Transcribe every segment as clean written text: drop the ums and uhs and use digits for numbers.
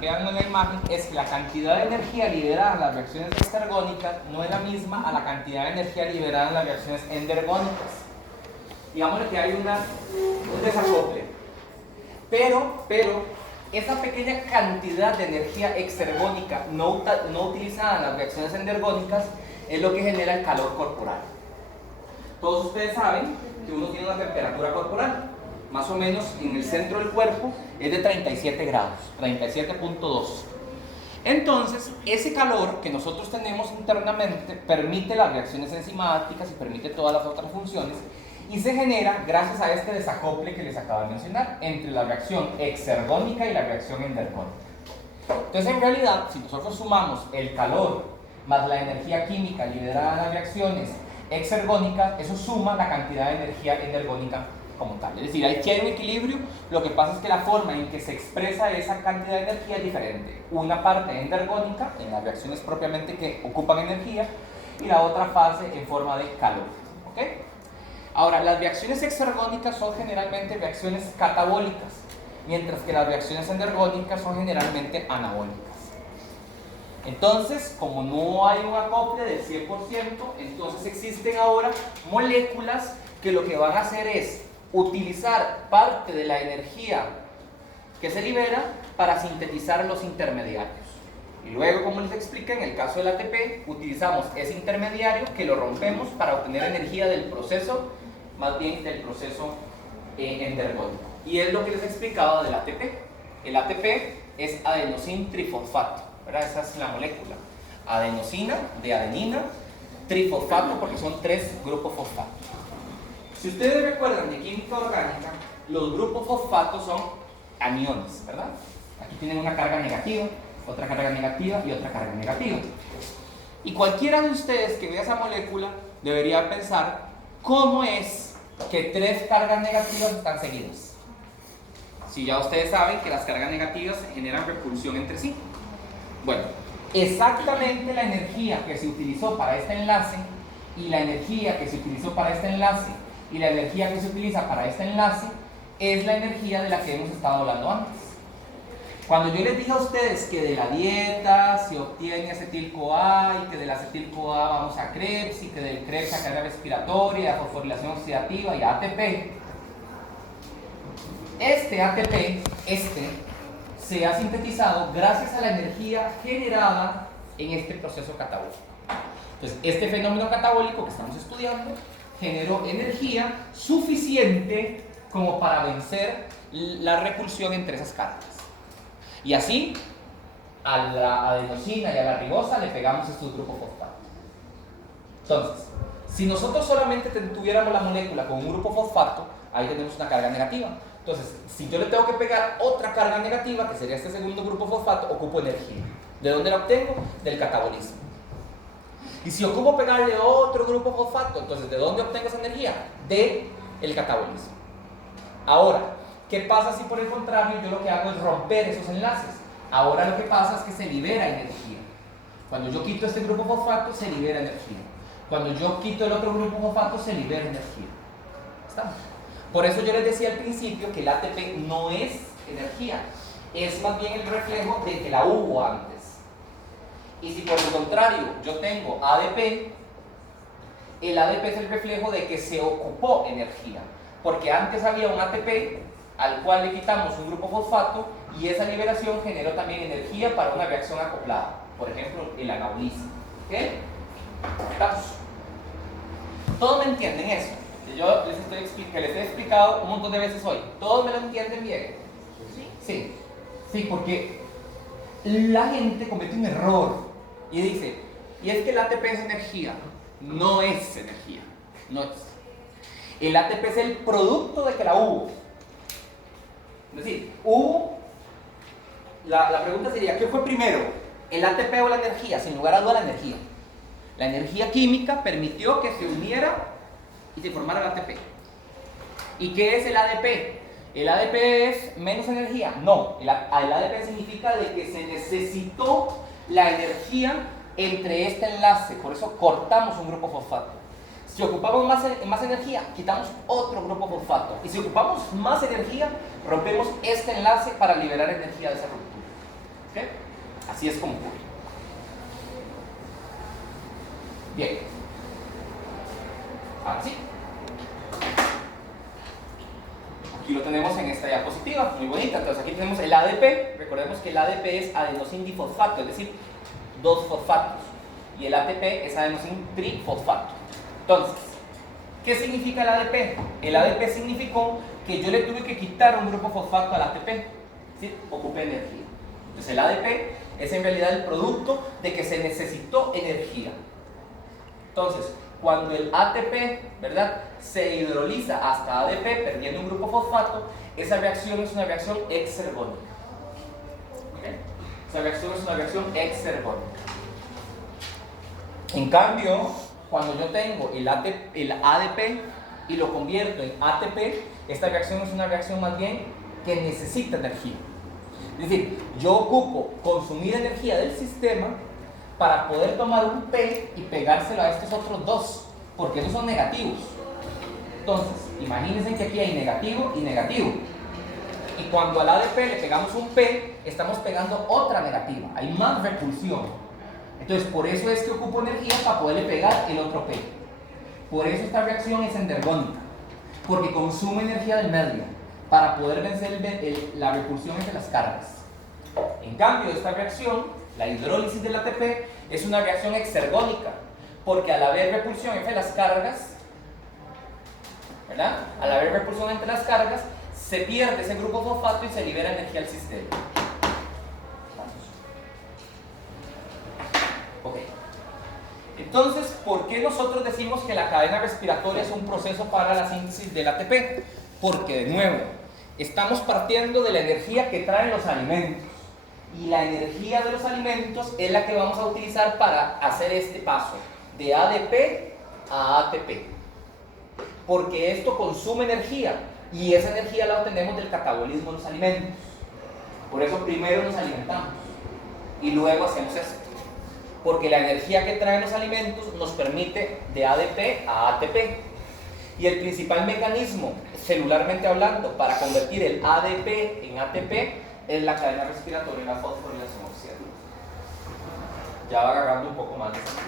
Vean en la imagen, es que la cantidad de energía liberada en las reacciones exergónicas no es la misma a la cantidad de energía liberada en las reacciones endergónicas. Digámosle que hay un desacople. Pero esa pequeña cantidad de energía exergónica no utilizada en las reacciones endergónicas es lo que genera el calor corporal. Todos ustedes saben que uno tiene una temperatura corporal. Más o menos en el centro del cuerpo es de 37 grados, 37.2. Entonces, ese calor que nosotros tenemos internamente permite las reacciones enzimáticas y permite todas las otras funciones y se genera gracias a este desacople que les acabo de mencionar entre la reacción exergónica y la reacción endergónica. Entonces, en realidad, si nosotros sumamos el calor más la energía química liberada en las reacciones exergónicas, eso suma la cantidad de energía endergónica como tal. Es decir, aquí hay un equilibrio, lo que pasa es que la forma en que se expresa esa cantidad de energía es diferente. Una parte endergónica, en las reacciones propiamente que ocupan energía, y la otra fase en forma de calor. ¿Ok? Ahora, las reacciones exergónicas son generalmente reacciones catabólicas, mientras que las reacciones endergónicas son generalmente anabólicas. Entonces, como no hay un acople del 100%, entonces existen ahora moléculas que lo que van a hacer es utilizar parte de la energía que se libera para sintetizar los intermediarios. Y luego, como les expliqué, en el caso del ATP, utilizamos ese intermediario que lo rompemos para obtener energía del proceso, más bien del proceso endergónico. Y es lo que les he explicado del ATP. El ATP es adenosín trifosfato, ¿verdad? Esa es la molécula. Adenosina, de adenina, trifosfato, porque son 3 grupos fosfatos. Si ustedes recuerdan de química orgánica, los grupos fosfatos son aniones, ¿verdad? Aquí tienen una carga negativa, otra carga negativa y otra carga negativa. Y cualquiera de ustedes que vea esa molécula debería pensar cómo es que 3 cargas negativas están seguidas. Si ya ustedes saben que las cargas negativas generan repulsión entre sí. Bueno, exactamente la energía que se utilizó para este enlace y la energía que se utilizó para este enlace y la energía que se utiliza para este enlace es la energía de la que hemos estado hablando antes. Cuando yo les dije a ustedes que de la dieta se obtiene acetil-CoA y que del acetil-CoA vamos a Krebs y que del Krebs a carga respiratoria, a fosforilación oxidativa y a ATP, este ATP, se ha sintetizado gracias a la energía generada en este proceso catabólico. Entonces, este fenómeno catabólico que estamos estudiando generó energía suficiente como para vencer la repulsión entre esas cargas. Y así, a la adenosina y a la ribosa le pegamos estos grupos fosfatos. Entonces, si nosotros solamente tuviéramos la molécula con un grupo fosfato, ahí tenemos una carga negativa. Entonces, si yo le tengo que pegar otra carga negativa, que sería este segundo grupo fosfato, ocupo energía. ¿De dónde la obtengo? Del catabolismo. Y si ocupo pegarle otro grupo fosfato, entonces ¿de dónde obtengo esa energía? Del catabolismo. Ahora, ¿qué pasa si por el contrario yo lo que hago es romper esos enlaces? Ahora lo que pasa es que se libera energía. Cuando yo quito este grupo fosfato, se libera energía. Cuando yo quito el otro grupo fosfato, se libera energía. ¿Estamos? Por eso yo les decía al principio que el ATP no es energía, es más bien el reflejo de que la hubo antes. Y si por el contrario yo tengo ADP, el ADP es el reflejo de que se ocupó energía, porque antes había un ATP al cual le quitamos un grupo fosfato y esa liberación generó también energía para una reacción acoplada, por ejemplo el anabolismo. ¿Ok? ¿Estamos? ¿Todos me entienden eso? Yo les he explicado un montón de veces hoy. ¿Todos me lo entienden bien? Sí. Sí, porque la gente comete un error y dice, y es que el ATP es energía. No es energía, no es. El ATP es el producto de que la hubo. Es decir, la pregunta sería, ¿qué fue primero? ¿El ATP o la energía? Sin lugar a duda la energía. La energía química permitió que se uniera y se formara el ATP. ¿Y qué es el ADP? ¿El ADP es menos energía? No, el ADP significa de que se necesitó la energía entre este enlace, por eso cortamos un grupo fosfato. Si ocupamos más energía, quitamos otro grupo fosfato. Y si ocupamos más energía, rompemos este enlace para liberar energía de esa ruptura. ¿Okay? Así es como ocurre. Bien. Ahora sí. Aquí lo tenemos en esta diapositiva, muy bonita. Entonces aquí tenemos el ADP. Recordemos que el ADP es adenosin difosfato, es decir, 2 fosfatos. Y el ATP es adenosin trifosfato. Entonces, ¿qué significa el ADP? El ADP significó que yo le tuve que quitar un grupo fosfato al ATP, es decir, ocupé energía. Entonces el ADP es en realidad el producto de que se necesitó energía. Entonces, cuando el ATP, ¿verdad?, se hidroliza hasta ADP perdiendo un grupo fosfato, esa reacción es una reacción exergónica. ¿Okay? Esa reacción es una reacción exergónica. En cambio, cuando yo tengo el ADP y lo convierto en ATP, esta reacción es una reacción más bien que necesita energía. Es decir, yo ocupo consumir energía del sistema para poder tomar un P y pegárselo a estos otros dos, porque esos son negativos. Entonces, imagínense que aquí hay negativo y negativo. Y cuando al ADP le pegamos un P, estamos pegando otra negativa, hay más repulsión. Entonces, por eso es que ocupo energía para poderle pegar el otro P. Por eso esta reacción es endergónica, porque consume energía del medio para poder vencer la repulsión entre las cargas. En cambio, esta reacción, la hidrólisis del ATP, es una reacción exergónica, porque al haber repulsión entre las cargas, ¿verdad?, al haber repulsión entre las cargas, se pierde ese grupo fosfato y se libera energía al sistema. Ok. Entonces, ¿por qué nosotros decimos que la cadena respiratoria es un proceso para la síntesis del ATP? Porque, de nuevo, estamos partiendo de la energía que traen los alimentos. Y la energía de los alimentos es la que vamos a utilizar para hacer este paso de ADP a ATP. Porque esto consume energía y esa energía la obtenemos del catabolismo de los alimentos. Por eso primero nos alimentamos y luego hacemos esto. Porque la energía que traen los alimentos nos permite de ADP a ATP. Y el principal mecanismo, celularmente hablando, para convertir el ADP en ATP es la cadena respiratoria y la fosforilación oxidativa. Ya va agarrando un poco más de sentido.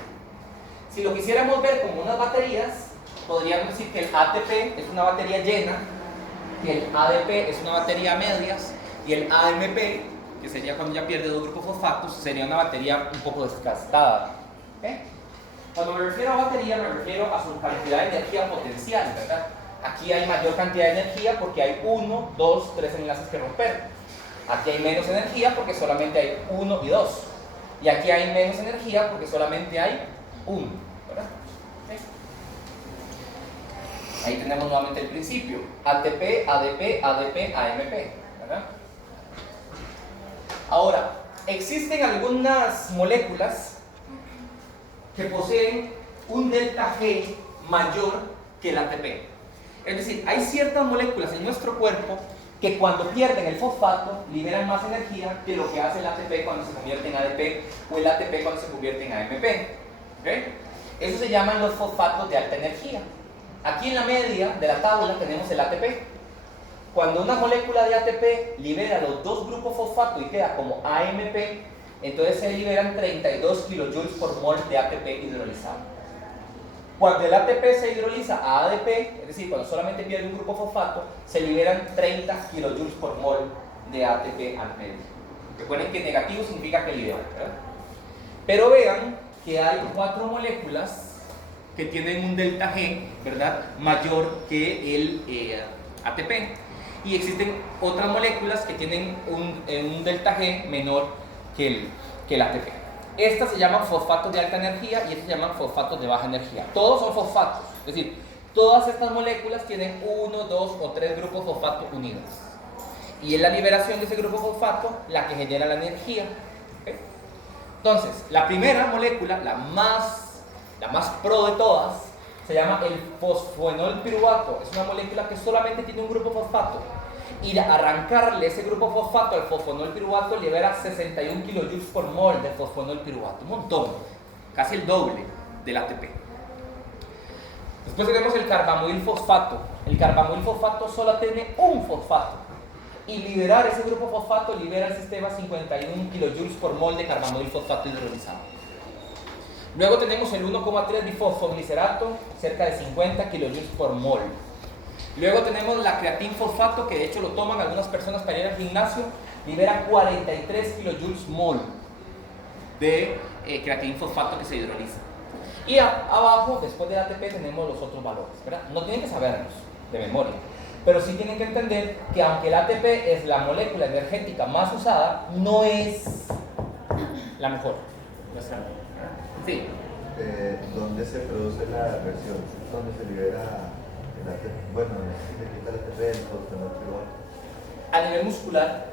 Si lo quisiéramos ver como unas baterías, podríamos decir que el ATP es una batería llena, que el ADP es una batería a medias y el AMP, que sería cuando ya pierde 2 grupos fosfatos, sería una batería un poco desgastada. ¿Okay? Cuando me refiero a batería, me refiero a su cantidad de energía potencial, ¿verdad? Aquí hay mayor cantidad de energía porque hay 1, 2, 3 enlaces que romper. Aquí hay menos energía porque solamente hay 1 y 2. Y aquí hay menos energía porque solamente hay 1, ¿verdad? ¿Okay? Ahí tenemos nuevamente el principio. ATP, ADP, ADP, AMP, ¿verdad? Ahora, existen algunas moléculas que poseen un delta G mayor que el ATP. Es decir, hay ciertas moléculas en nuestro cuerpo que cuando pierden el fosfato liberan más energía que lo que hace el ATP cuando se convierte en ADP o el ATP cuando se convierte en AMP. ¿Okay? Eso se llaman los fosfatos de alta energía. Aquí en la media de la tabla tenemos el ATP. Cuando una molécula de ATP libera los 2 grupos fosfato y queda como AMP, entonces se liberan 32 kJ por mol de ATP hidrolizado. Cuando el ATP se hidroliza a ADP, es decir, cuando solamente pierde un grupo fosfato, se liberan 30 kJ por mol de ATP al medio. Recuerden que negativo significa que libera, ¿verdad? Pero vean que hay 4 moléculas que tienen un delta G, ¿verdad?, mayor que el ATP. Y existen otras moléculas que tienen un delta G menor que el ATP. Estas se llaman fosfatos de alta energía y estas se llaman fosfatos de baja energía. Todos son fosfatos, es decir, todas estas moléculas tienen 1, 2 o 3 grupos fosfato unidos. Y es la liberación de ese grupo fosfato la que genera la energía. ¿Okay? Entonces, la primera molécula, la más pro de todas, se llama el fosfoenol piruvato. Es una molécula que solamente tiene un grupo fosfato. Y arrancarle ese grupo fosfato al fosfonol piruvato libera 61 kJ por mol de fosfonol piruvato, un montón, casi el doble del ATP. Después tenemos el carbamoil fosfato. El carbamoil fosfato solo tiene un fosfato y liberar ese grupo fosfato, libera el sistema 51 kJ por mol de carbamidil fosfato hidrolizado. Luego tenemos el 1,3 difosfoglicerato, cerca de 50 kJ por mol. Luego tenemos la creatin fosfato, que de hecho lo toman algunas personas para ir al gimnasio, libera 43 kJ mol de creatin fosfato que se hidroliza. Y abajo, después del ATP, tenemos los otros valores, ¿verdad? No tienen que saberlos de memoria, pero sí tienen que entender que aunque el ATP es la molécula energética más usada, no es la mejor. Sí. ¿Dónde se produce la reacción? ¿Dónde se libera el ATP? Bueno, se quita el ATP del fosfenol piruvato. A nivel muscular,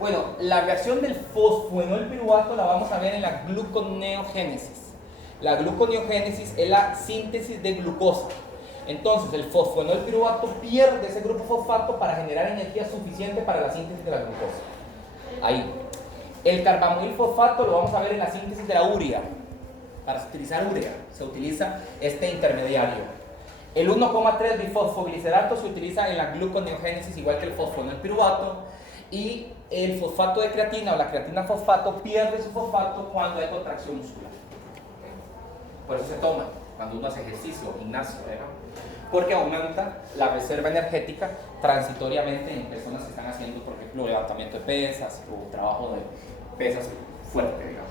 bueno, la reacción del fosfenol piruvato la vamos a ver en la gluconeogénesis. La gluconeogénesis es la síntesis de glucosa. Entonces, el fosfenol piruvato pierde ese grupo fosfato para generar energía suficiente para la síntesis de la glucosa. Ahí. El carbamidil fosfato lo vamos a ver en la síntesis de la urea. Para utilizar urea se utiliza este intermediario. El 1,3 difosfoglicerato se utiliza en la gluconeogénesis igual que el fosfenol piruvato, y el fosfato de creatina o la creatina fosfato pierde su fosfato cuando hay contracción muscular. Por eso se toma cuando uno hace ejercicio, gimnasio, ¿verdad? Porque aumenta la reserva energética transitoriamente en personas que están haciendo, por ejemplo, levantamiento de pesas o trabajo de pesas fuerte, digamos.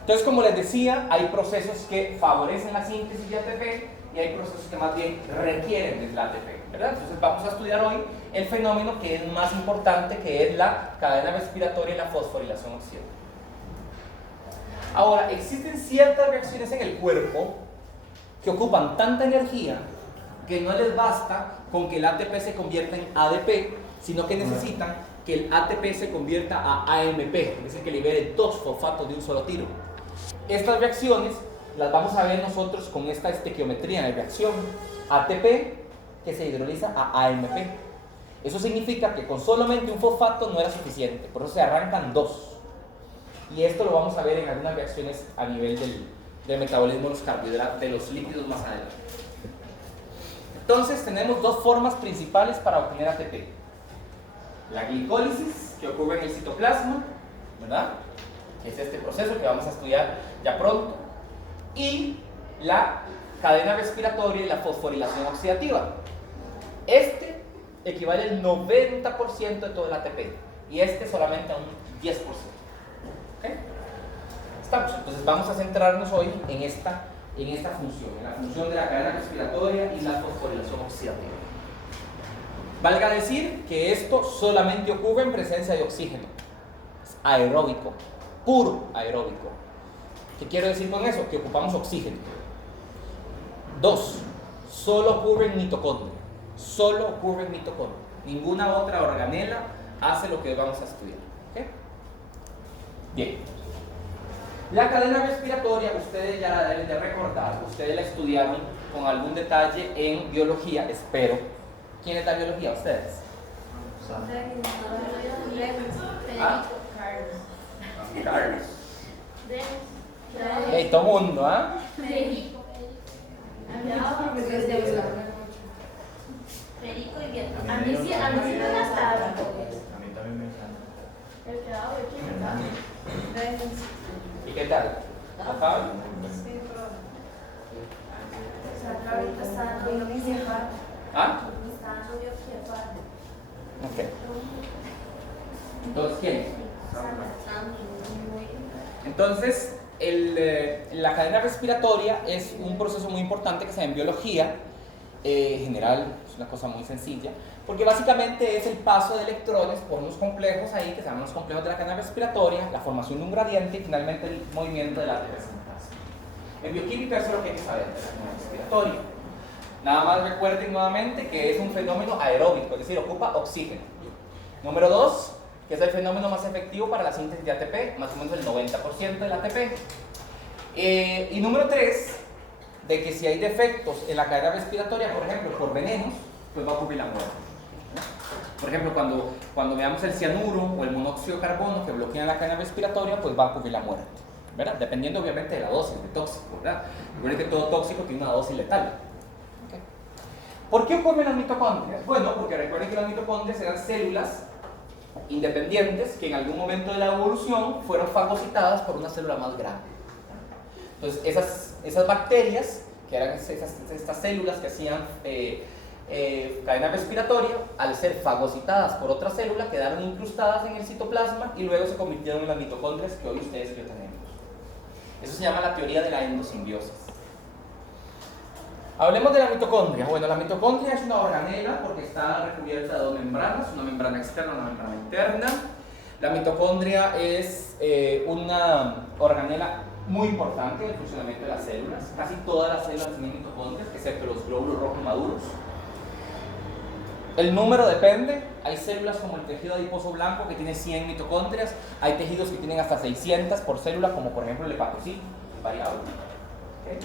Entonces, como les decía, hay procesos que favorecen la síntesis de ATP y hay procesos que más bien requieren del ATP, ¿verdad? Entonces vamos a estudiar hoy el fenómeno que es más importante, que es la cadena respiratoria y la fosforilación oxidativa. Ahora, existen ciertas reacciones en el cuerpo que ocupan tanta energía que no les basta con que el ATP se convierta en ADP, sino que necesitan que el ATP se convierta a AMP, es decir, que libere 2 fosfatos de un solo tiro. Estas reacciones las vamos a ver nosotros con esta estequiometría de reacción ATP que se hidroliza a AMP. Eso significa que con solamente un fosfato no era suficiente, por eso se arrancan 2. Y esto lo vamos a ver en algunas reacciones a nivel del metabolismo de los carbohidratos, de los lípidos más adelante. Entonces tenemos dos formas principales para obtener ATP. La glicólisis, que ocurre en el citoplasma, ¿verdad? Es este proceso que vamos a estudiar ya pronto. Y la cadena respiratoria y la fosforilación oxidativa. Este equivale al 90% de todo el ATP y este solamente a un 10%. ¿Okay? Estamos. Entonces vamos a centrarnos hoy en esta función, en la función de la cadena respiratoria y la fosforilación oxidativa. Valga decir que esto solamente ocurre en presencia de oxígeno. Es aeróbico, puro aeróbico. ¿Qué quiero decir con eso? Que ocupamos oxígeno. 2. Solo ocurre en mitocondria. Solo ocurre en mitocondria. Ninguna otra organela hace lo que vamos a estudiar. ¿Okay? Bien. La cadena respiratoria, ustedes ya la deben de recordar. Ustedes la estudiaron con algún detalle en biología, espero. ¿Quién es la biología? ¿Ustedes? ¿Ah? Carlos. Hey, todo mundo, ¿ah? Federico y Beto. A mí sí me gastaron. A mí también me encanta. El quedado de quién. ¿Y qué tal? ¿Ajá? Ahorita está dando biopsia. ¿Ah? Está dando biopsia. Ok. Entonces, ¿quién? Entonces, la cadena respiratoria es un proceso muy importante que se da en biología. En general, es una cosa muy sencilla, porque básicamente es el paso de electrones por unos complejos ahí, que se llaman los complejos de la cadena respiratoria, la formación de un gradiente y finalmente el movimiento de la representación. En bioquímica eso es lo que hay que saber de la cadena respiratoria. Nada más recuerden nuevamente que es un fenómeno aeróbico, es decir, ocupa oxígeno. Número 2, que es el fenómeno más efectivo para la síntesis de ATP, más o menos el 90% del ATP. Y número 3, de que si hay defectos en la cadena respiratoria, por ejemplo, por venenos, pues va a ocurrir la muerte. Por ejemplo, cuando veamos el cianuro o el monóxido de carbono que bloquean la cadena respiratoria, pues va a ocurrir la muerte, ¿verdad? Dependiendo obviamente de la dosis de tóxico, ¿verdad? Recuerden que todo tóxico tiene una dosis letal. ¿Okay? ¿Por qué ocurren las mitocondrias? Bueno, porque recuerden que las mitocondrias eran células independientes que en algún momento de la evolución fueron fagocitadas por una célula más grande. Entonces, esas bacterias, que eran estas células que hacían cadena respiratoria, al ser fagocitadas por otra célula, quedaron incrustadas en el citoplasma y luego se convirtieron en las mitocondrias que hoy ustedes y yo tenemos. Eso se llama la teoría de la endosimbiosis. Hablemos de la mitocondria. Bueno, la mitocondria es una organela porque está recubierta de dos membranas, una membrana externa y una membrana interna. La mitocondria es una organela muy importante en el funcionamiento de las células. Casi todas las células tienen mitocondrias, excepto los glóbulos rojos maduros. El número depende. Hay células como el tejido adiposo blanco que tiene 100 mitocondrias. Hay tejidos que tienen hasta 600 por célula, como por ejemplo el hepatocito, variable. ¿Okay?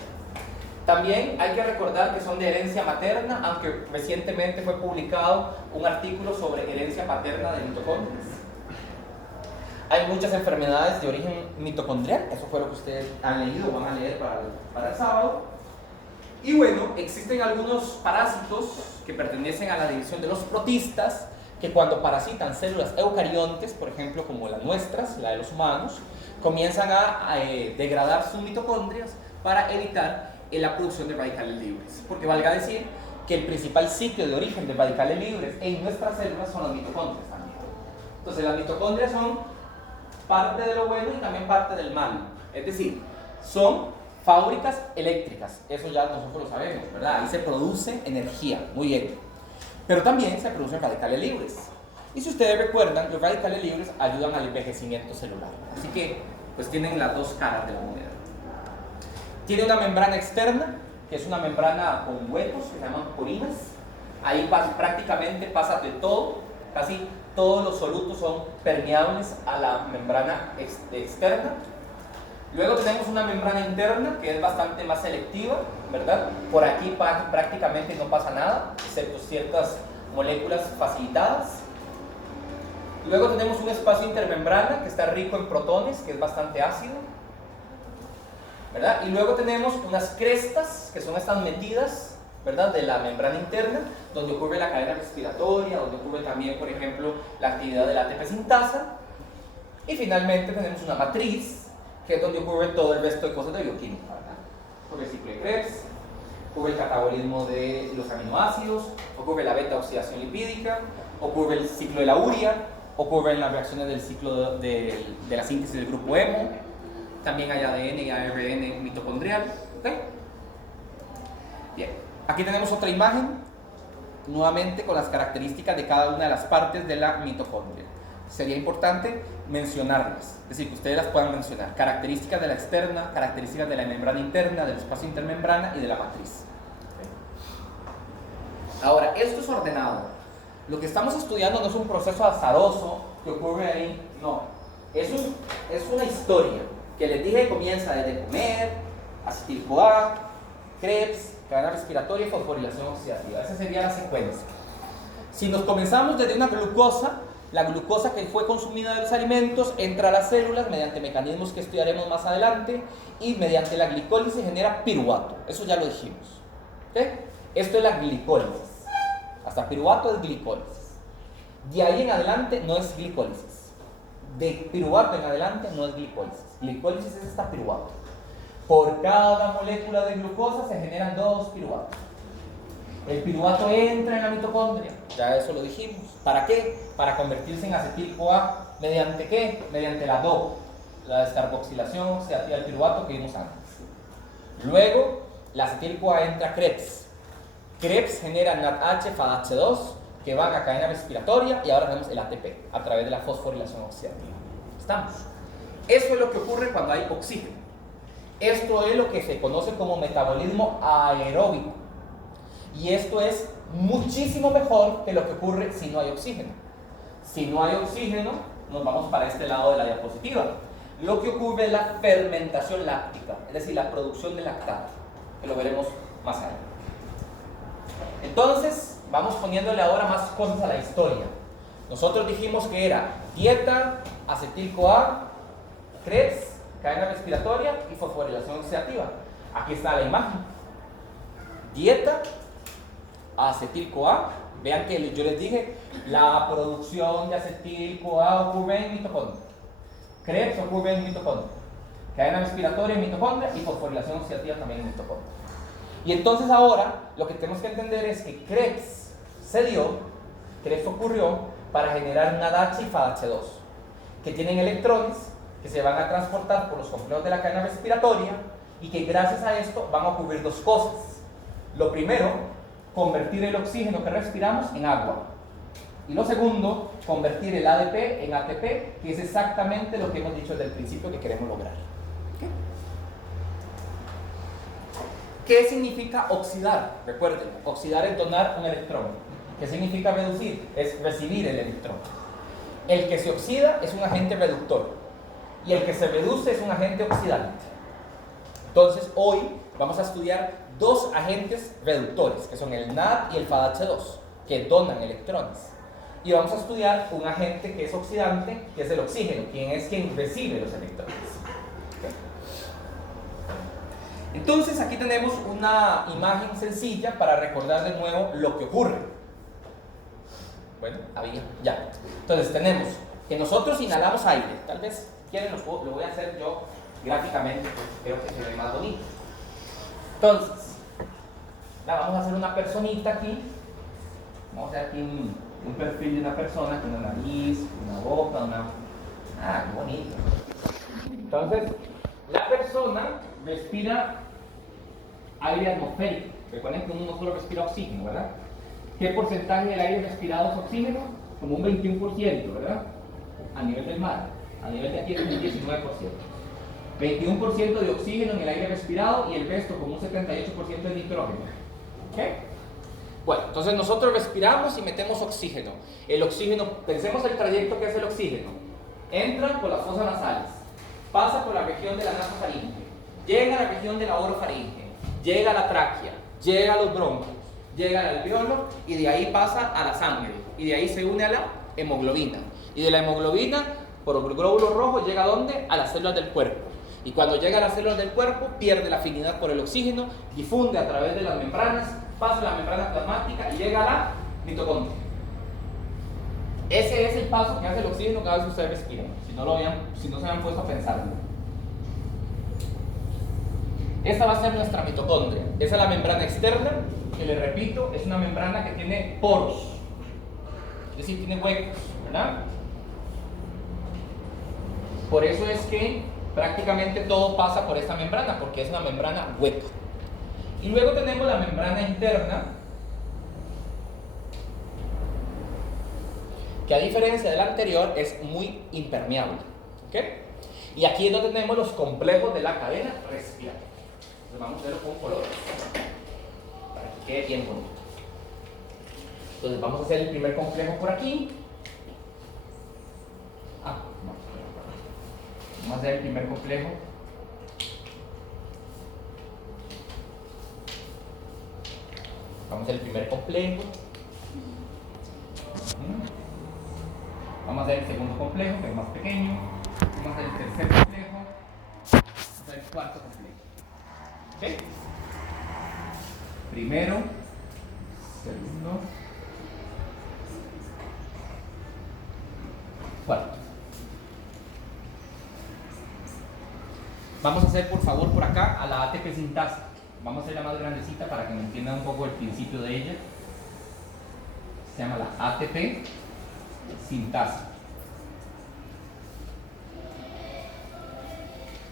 También hay que recordar que son de herencia materna, aunque recientemente fue publicado un artículo sobre herencia paterna de mitocondrias. Hay muchas enfermedades de origen mitocondrial, eso fue lo que ustedes han leído o van a leer para el sábado. Y bueno, existen algunos parásitos que pertenecen a la división de los protistas, que cuando parasitan células eucariontes, por ejemplo como las nuestras, la de los humanos, comienzan a degradar sus mitocondrias para evitar la producción de radicales libres. Porque valga decir que el principal sitio de origen de radicales libres en nuestras células son las mitocondrias también. Entonces las mitocondrias son parte de lo bueno y también parte del mal. Es decir, son fábricas eléctricas, eso ya nosotros lo sabemos, ¿verdad? Ahí se produce energía, muy bien. Pero también se producen radicales libres. Y si ustedes recuerdan, los radicales libres ayudan al envejecimiento celular. Así que, pues tienen las dos caras de la moneda. Tiene una membrana externa, que es una membrana con huecos, que se llaman porinas. Ahí prácticamente pasa de todo, casi todos los solutos son permeables a la membrana externa. Luego tenemos una membrana interna que es bastante más selectiva, ¿verdad? Por aquí prácticamente no pasa nada, excepto ciertas moléculas facilitadas. Luego tenemos un espacio intermembrana que está rico en protones, que es bastante ácido, ¿verdad? Y luego tenemos unas crestas, que son estas metidas, ¿verdad?, de la membrana interna, donde ocurre la cadena respiratoria, donde ocurre también, por ejemplo, la actividad de la ATP sintasa. Y finalmente tenemos una matriz, que es donde ocurre todo el resto de cosas de bioquímica, ¿verdad? Ocurre el ciclo de Krebs, ocurre el catabolismo de los aminoácidos, ocurre la beta oxidación lipídica, ocurre el ciclo de la urea, ocurren las reacciones del ciclo de la síntesis del grupo hemo, también hay ADN y ARN mitocondrial. ¿Okay? Bien, aquí tenemos otra imagen, nuevamente con las características de cada una de las partes de la mitocondria. Sería importante mencionarlas, es decir, que ustedes las puedan mencionar. Características de la externa, características de la membrana interna, del espacio intermembrana y de la matriz. ¿Okay? Ahora, esto es ordenado. Lo que estamos estudiando no es un proceso azaroso que ocurre ahí, no. Es una historia que les dije que comienza desde comer, acetil-CoA, Krebs, cadena respiratoria y fosforilación oxidativa. Esa sería la secuencia. Si nos comenzamos desde una glucosa, la glucosa que fue consumida de los alimentos entra a las células mediante mecanismos que estudiaremos más adelante y mediante la glicólisis genera piruvato. Eso ya lo dijimos. ¿Okay? Esto es la glicólisis. Hasta piruvato es glicólisis. De ahí en adelante no es glicólisis. De piruvato en adelante no es glicólisis. Glicólisis es esta piruvato. Por cada molécula de glucosa se generan 2 piruvatos. El piruvato entra en la mitocondria, ya eso lo dijimos. ¿Para qué? Para convertirse en acetil-CoA. ¿Mediante qué? Mediante la DO, la descarboxilación oxidativa del piruvato que vimos antes. Luego, la acetil-CoA entra a Krebs. Krebs genera NADH, FADH2, que van a cadena respiratoria y ahora tenemos el ATP a través de la fosforilación oxidativa. ¿Estamos? Eso es lo que ocurre cuando hay oxígeno. Esto es lo que se conoce como metabolismo aeróbico. Y esto es muchísimo mejor que lo que ocurre si no hay oxígeno. Si no hay oxígeno, nos vamos para este lado de la diapositiva. Lo que ocurre es la fermentación láctica, es decir, la producción de lactato, que lo veremos más adelante. Entonces, vamos poniéndole ahora más cosas a la historia. Nosotros dijimos que era dieta, acetil-CoA, Krebs, cadena respiratoria y fosforilación oxidativa. Aquí está la imagen. Dieta, acetil-CoA. Vean que yo les dije, la producción de acetil-CoA ocurre en mitocondria. Krebs ocurre en mitocondria. Cadena respiratoria en mitocondria y fosforilación oxidativa también en mitocondria. Y entonces ahora lo que tenemos que entender es que Krebs Krebs ocurrió para generar NADH y FADH2, que tienen electrones que se van a transportar por los complejos de la cadena respiratoria y que gracias a esto van a ocurrir dos cosas. Lo primero, convertir el oxígeno que respiramos en agua. Y lo segundo, convertir el ADP en ATP, que es exactamente lo que hemos dicho desde el principio que queremos lograr. ¿Qué significa oxidar? Recuerden, oxidar es donar un electrón. ¿Qué significa reducir? Es recibir el electrón. El que se oxida es un agente reductor y el que se reduce es un agente oxidante. Entonces hoy vamos a estudiar dos agentes reductores, que son el NAD y el FADH2, que donan electrones. Y vamos a estudiar un agente que es oxidante, que es el oxígeno, quien recibe los electrones. Entonces aquí tenemos una imagen sencilla para recordar de nuevo lo que ocurre. Bueno, ya. Entonces tenemos que nosotros inhalamos aire. Tal vez quieren lo voy a hacer yo gráficamente, pues creo que se ve más bonito. Entonces, vamos a hacer una personita aquí. Vamos a hacer aquí un perfil de una persona con una nariz, una boca, qué bonito. Entonces, la persona respira aire atmosférico. Recuerden que uno no solo respira oxígeno, ¿verdad? ¿Qué porcentaje del aire respirado es oxígeno? Como un 21%, ¿verdad? A nivel del mar. A nivel de aquí es un 19%. 21% de oxígeno en el aire respirado y el resto como un 78% de nitrógeno. ¿Ok? Bueno, entonces nosotros respiramos y metemos oxígeno. El oxígeno, pensemos el trayecto que es el oxígeno. Entra por las fosas nasales, pasa por la región de la nasofaringe, llega a la región de la orofaringe, llega a la tráquea, llega a los bronquios, llega al alveolo y de ahí pasa a la sangre y de ahí se une a la hemoglobina. Y de la hemoglobina, por el glóbulo rojo, llega ¿a dónde? A las células del cuerpo. Y cuando llega a las células del cuerpo, pierde la afinidad por el oxígeno, difunde a través de las membranas, pasa a la membrana plasmática y llega a la mitocondria. Ese es el paso que hace el oxígeno cada vez que ustedes respiran, si no se habían puesto a pensarlo. Esta va a ser nuestra mitocondria. Esa es la membrana externa, que les repito, es una membrana que tiene poros, es decir, tiene huecos, ¿verdad? Por eso es que prácticamente todo pasa por esta membrana, porque es una membrana hueca. Y luego tenemos la membrana interna, que a diferencia de la anterior es muy impermeable. ¿Ok? Y aquí es donde tenemos los complejos de la cadena respiratoria. Entonces vamos a hacerlo con colores, para que quede bien bonito. Entonces vamos a hacer el primer complejo por aquí. Vamos a hacer el primer complejo. Vamos a hacer el primer complejo. Vamos a hacer el segundo complejo, que es más pequeño. Vamos a hacer el tercer complejo. Vamos a hacer el cuarto complejo. ¿Ok? Primero, segundo, cuarto. Vamos a hacer por favor por acá a la ATP sintasa. Vamos a hacerla más grandecita para que me entiendan un poco el principio de ella. Se llama la ATP sintasa.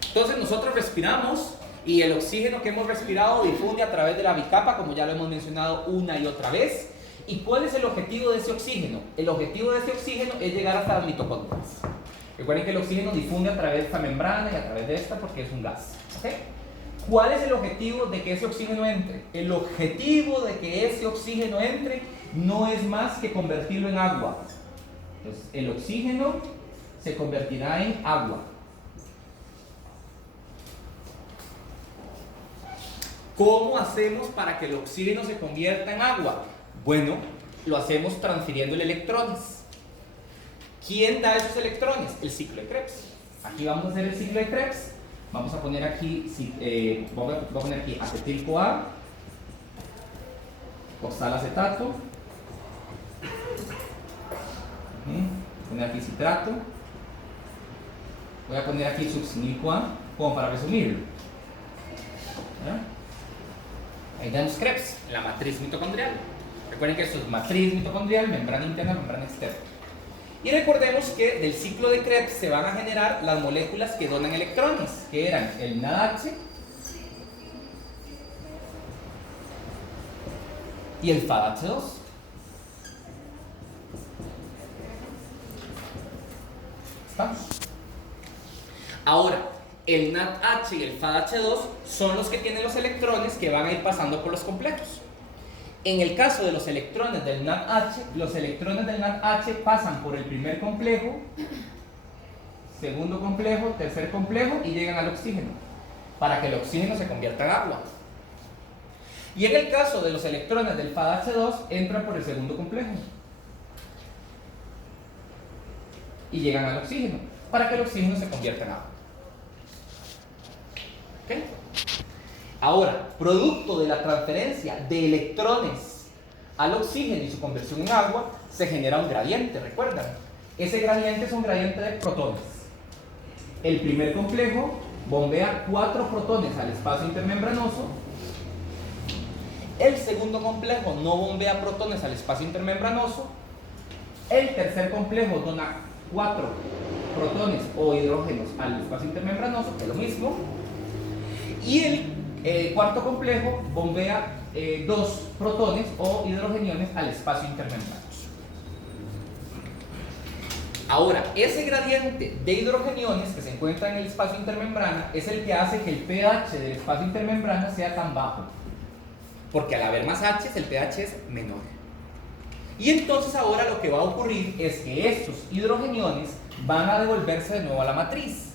Entonces nosotros respiramos y el oxígeno que hemos respirado difunde a través de la bicapa, como ya lo hemos mencionado una y otra vez. ¿Y cuál es el objetivo de ese oxígeno? El objetivo de ese oxígeno es llegar hasta las mitocondrias. Recuerden que el oxígeno difunde a través de esta membrana y a través de esta porque es un gas. ¿Okay? ¿Cuál es el objetivo de que ese oxígeno entre? El objetivo de que ese oxígeno entre no es más que convertirlo en agua. Entonces, el oxígeno se convertirá en agua. ¿Cómo hacemos para que el oxígeno se convierta en agua? Bueno, lo hacemos transfiriéndole electrones. ¿Quién da esos electrones? El ciclo de Krebs. Aquí vamos a hacer el ciclo de Krebs. Vamos a poner aquí, voy a poner aquí acetil-CoA. oxalacetato. Voy a poner aquí citrato. Voy a poner aquí succinil CoA, como para resumirlo. ¿Ya? Ahí tenemos Krebs, la matriz mitocondrial. Recuerden que esto es matriz mitocondrial, membrana interna, membrana externa. Y recordemos que del ciclo de Krebs se van a generar las moléculas que donan electrones, que eran el NADH y el FADH2. ¿Estamos? Ahora, el NADH y el FADH2 son los que tienen los electrones que van a ir pasando por los complejos. En el caso de los electrones del NADH pasan por el primer complejo, segundo complejo, tercer complejo y llegan al oxígeno, para que el oxígeno se convierta en agua. Y en el caso de los electrones del FADH2, entran por el segundo complejo y llegan al oxígeno, para que el oxígeno se convierta en agua. ¿Ok? Ahora, producto de la transferencia de electrones al oxígeno y su conversión en agua, se genera un gradiente, ¿recuerdan? Ese gradiente es un gradiente de protones. El primer complejo bombea 4 protones al espacio intermembranoso. El segundo complejo no bombea protones al espacio intermembranoso. El tercer complejo dona 4 protones o hidrógenos al espacio intermembranoso, que es lo mismo. Y el cuarto complejo bombea 2 protones o hidrogeniones al espacio intermembranoso. Ahora, ese gradiente de hidrogeniones que se encuentra en el espacio intermembrana es el que hace que el pH del espacio intermembrana sea tan bajo. Porque al haber más H, el pH es menor. Y entonces ahora lo que va a ocurrir es que estos hidrogeniones van a devolverse de nuevo a la matriz.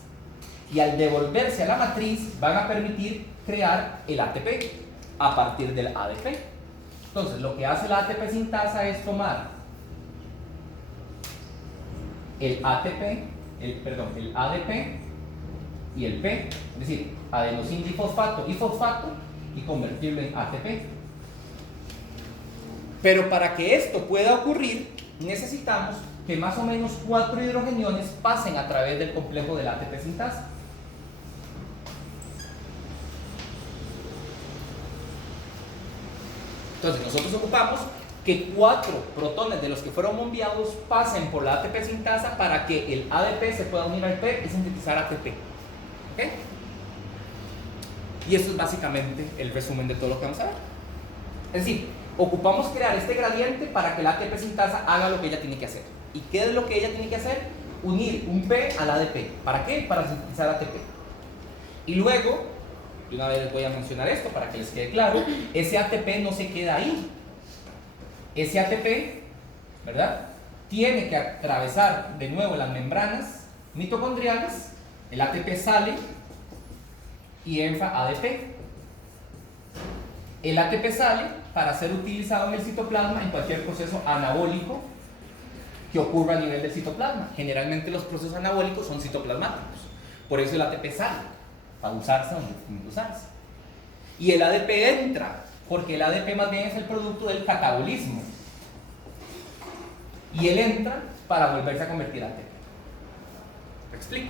Y al devolverse a la matriz van a permitir crear el ATP a partir del ADP. Entonces lo que hace la ATP sintasa es tomar el ATP, el ADP y el P, es decir, adenosín difosfato y fosfato, y convertirlo en ATP. Pero para que esto pueda ocurrir, necesitamos que más o menos 4 hidrogeniones pasen a través del complejo del ATP sintasa. Entonces nosotros ocupamos que 4 protones de los que fueron bombeados pasen por la ATP sintasa para que el ADP se pueda unir al P y sintetizar ATP. ¿Ok? Y eso es básicamente el resumen de todo lo que vamos a ver. Es decir, ocupamos crear este gradiente para que la ATP sintasa haga lo que ella tiene que hacer. ¿Y qué es lo que ella tiene que hacer? Unir un P al ADP. ¿Para qué? Para sintetizar ATP. Y luego, de una vez les voy a mencionar esto para que les quede claro, ese ATP no se queda ahí. Ese ATP, ¿verdad?, tiene que atravesar de nuevo las membranas mitocondriales, el ATP sale y entra ADP. El ATP sale para ser utilizado en el citoplasma en cualquier proceso anabólico que ocurra a nivel del citoplasma. Generalmente los procesos anabólicos son citoplasmáticos, por eso el ATP sale, para usarse donde tiene que usarse. Y el ADP entra, porque el ADP más bien es el producto del catabolismo. Y él entra para volverse a convertir a ATP. ¿Me explico?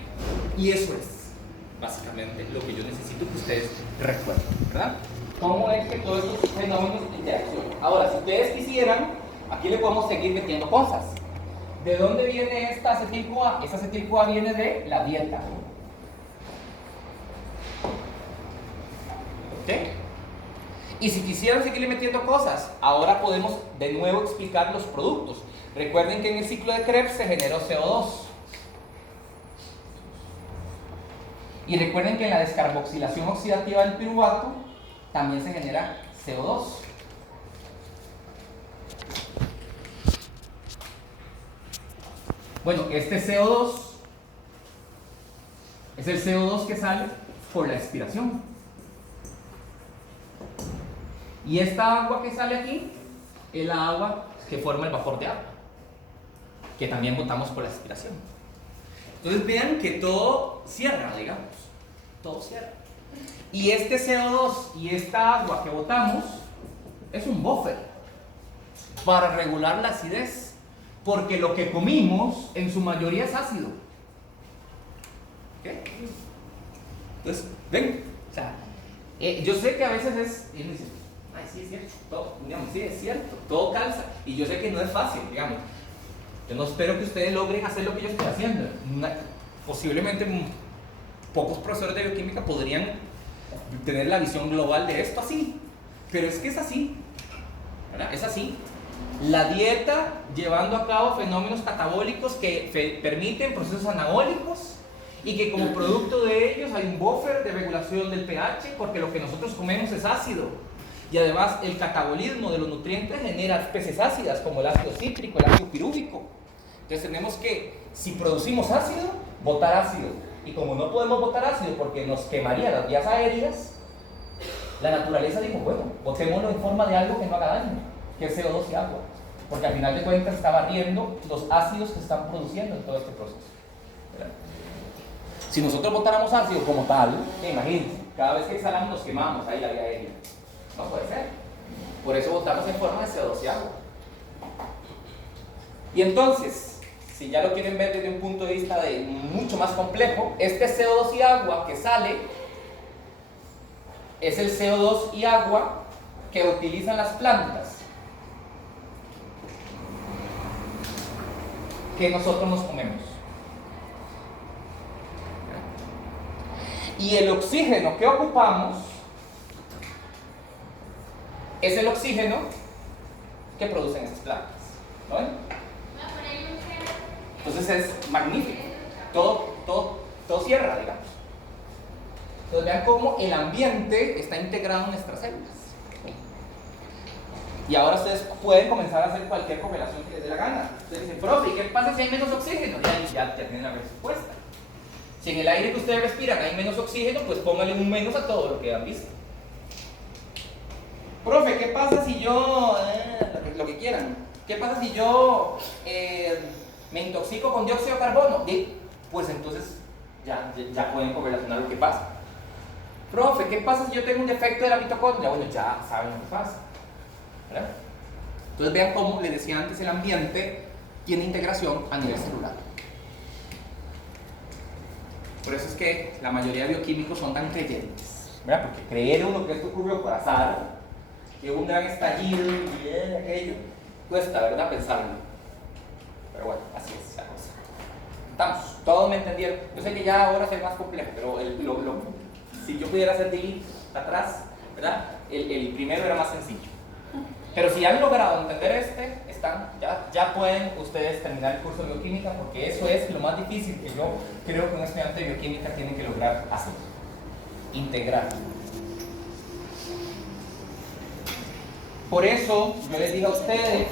Y eso es básicamente lo que yo necesito que ustedes recuerden, ¿verdad? ¿Cómo es que todos estos fenómenos interaccionan? Ahora, si ustedes quisieran, aquí le podemos seguir metiendo cosas. ¿De dónde viene esta acetil-CoA? Esta acetil-CoA viene de la dieta. ¿Ok? Y si quisieran seguirle metiendo cosas, ahora podemos de nuevo explicar los productos. Recuerden que en el ciclo de Krebs se generó CO2. Y recuerden que en la descarboxilación oxidativa del piruvato también se genera CO2. Bueno, este CO2 es el CO2 que sale por la expiración. Y esta agua que sale aquí es la agua que forma el vapor de agua, que también botamos por la expiración. Entonces vean que todo cierra, digamos, todo cierra. Y este CO2 y esta agua que botamos es un buffer. para regular la acidez, porque lo que comimos en su mayoría es ácido. ¿Ok? Entonces, ven, o sea, yo sé que a veces es, y uno dice, ay, sí es cierto, todo, digamos, sí es cierto, todo calza, y yo sé que no es fácil, digamos. Yo no espero que ustedes logren hacer lo que yo estoy haciendo. Posiblemente pocos profesores de bioquímica podrían tener la visión global de esto así, pero es que es así, ¿verdad? Es así. La dieta llevando a cabo fenómenos catabólicos que permiten procesos anabólicos y que como producto de ellos hay un buffer de regulación del pH, porque lo que nosotros comemos es ácido. Y además el catabolismo de los nutrientes genera especies ácidas como el ácido cítrico, el ácido pirúvico. Entonces tenemos que, si producimos ácido, botar ácido. Y como no podemos botar ácido porque nos quemaría las vías aéreas, la naturaleza dijo, bueno, botémoslo en forma de algo que no haga daño, que es CO2 y agua. Porque al final de cuentas está barriendo los ácidos que se están produciendo en todo este proceso. ¿Verdad? Si nosotros botáramos ácido como tal, imagínense, cada vez que exhalamos nos quemamos ahí la vía aérea. No puede ser. Por eso botamos en forma de CO2 y agua. Y entonces, si ya lo quieren ver desde un punto de vista mucho más complejo, este CO2 y agua que sale es el CO2 y agua que utilizan las plantas, que nosotros nos comemos. Y el oxígeno que ocupamos es el oxígeno que producen esas plantas. ¿No ven? Entonces es magnífico. Todo cierra, digamos. Entonces vean cómo el ambiente está integrado en nuestras células. Y ahora ustedes pueden comenzar a hacer cualquier correlación que les dé la gana. Ustedes dicen, profe, ¿qué pasa si hay menos oxígeno? Ya tienen la respuesta. Si en el aire que ustedes respiran hay menos oxígeno, pues pónganle un menos a todo lo que han visto. Profe, ¿qué pasa si yo... lo que quieran. ¿Qué pasa si yo me intoxico con dióxido de carbono? Pues entonces ya pueden correlacionar lo que pasa. Profe, ¿qué pasa si yo tengo un defecto de la mitocondria? Bueno, ya saben lo que pasa, ¿verdad? Entonces vean cómo les decía antes, el ambiente tiene integración a nivel celular. Por eso es que la mayoría de bioquímicos son tan creyentes, ¿verdad? Porque creer uno que esto ocurrió por azar, que un gran estallido y aquello, cuesta, ¿verdad? Pensarlo. Pero bueno, así es la cosa. Estamos, todos me entendieron. Yo sé que ya ahora es más complejo, pero si yo pudiera hacer delete atrás, ¿verdad? El primero era más sencillo. Pero si han logrado entender ya pueden ustedes terminar el curso de bioquímica, porque eso es lo más difícil que yo creo que un estudiante de bioquímica tiene que lograr hacer. Integrar. Por eso yo les digo a ustedes